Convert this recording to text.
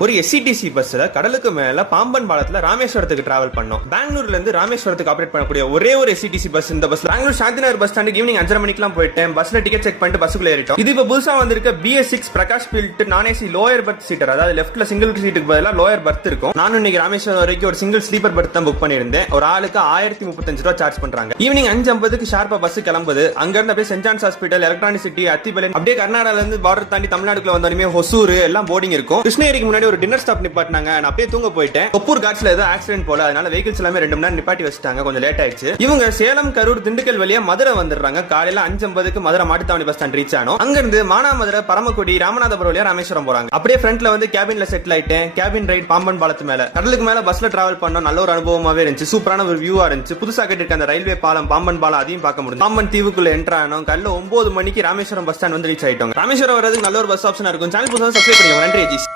ஒரு எஸ்சிடிசி பஸ்ல கடலுக்கு மேல பாம்பன் பாலத்துல ராமேஸ்வரத்துக்கு டிராவல் பண்ணோம். பெங்களூர்ல இருந்து ராமேஸ்வரத்துக்கு ஆபரேட் பண்ணக்கூடிய ஒரே ஒரு எஸ்சிடிசி பஸ் இந்த பஸ். பெங்களூர் சாந்திநகர் பஸ் ஸ்டாண்டுக்கு ஈவினிங் 5:30 மணிக்கெல்லாம் போயிட்டேன். பஸ்ல டிக்கெட் செக் பண்ணிட்டு பஸ்ஸுக்குள்ள ஏறிட்டோம். இது இப்ப புதுசா வந்திருக்க BS6 பிரகாஷ் பில்ட் நான் ஏசி லோயர் பர்த் சீட்டர். அதாவது லெஃப்ட்ல சிங்கிள் சீட்டுக்கு பதிலா லோயர் பர்த் இருக்கும். நானும் இன்னைக்கு ராமேஸ்வரம் வரைக்கும் ஒரு சிங்கிள் ஸ்லீப்பர் பர்த் தான் புக் பண்ணியிருந்தேன். ஒரு ஆளுக்கு 1035 ரூபாய் சார்ஜ் பண்றாங்க. ஈவினிங் 5:50க்கு ஷார்ப்பா பஸ் கிளம்புது. அங்க இருந்து அப்படியே send John's hospital, electronic city, அத்திபலன், அப்படியே கர்நாடகால இருந்து பார்டர் தாண்டி தமிழ்நாடுக்குள்ள வந்தாலுமே ஹொசூர் எல்லாம் போர்டிங் இருக்கும். கிருஷ்ணகிரிக்கு முன்னாடி ஒரு டின்னர் ஸ்டாப் நிப்பாட்டினாங்க. நான் அப்படியே தூங்க போயிட்டேன். கொப்பூர் காட்ஸ்ல ஏதோ ஆக்சிடென்ட் போல, அதனால வெஹிக்கிள்ஸ் எல்லாமே 2 மணி நேரம் நிப்பாட்டி வச்சிட்டாங்க. கொஞ்சம் லேட் ஆயிடுச்சு. இவங்க சேலம், கரூர், திண்டுக்கல் வழியா மதுரை வந்துடுறாங்க. காலையில 5:50க்கு Madurai Mattuthavani bus stand reach ஆனோம். அங்க இருந்து மானாமதுரை, பரமக்குடி, ராமநாதபுரம் வழியா ராமேஸ்வரம் போறாங்க. அப்படியே ஃப்ரண்ட்ல வந்து கேபின்ல செட்டில் ஆயிட்டேன். கேபின் ரைட் பாம்பன் பாலத்து மேல. கடலுக்கு மேல பஸ்ல டிராவல் பண்ணோம். நல்ல ஒரு அனுபவமாவே இருந்துச்சு. சூப்பரான ஒரு வியூவா இருந்துச்சு. புதுசா கட்டிருக்க அந்த ரயில்வே பாலம், பாம்பன் பாலம், அதையும் பார்க்க முடியும். பாம்பன் தீவுக்குள்ள என்டர் ஆனோம். காலைல 9 மணிக்கு ராமேஸ்வரம் பஸ் ஸ்டாண்ட் வந்து ரீச் ஆயிட்டோம். ராமேஸ்வரம் வரதுக்கு நல்ல ஒரு பஸ் ஆப்ஷனா இருக்கும். சேனல் புதுசா சப்ஸ்கிரைப் பண்ணுங்க. நன்றி அஜீஷ்.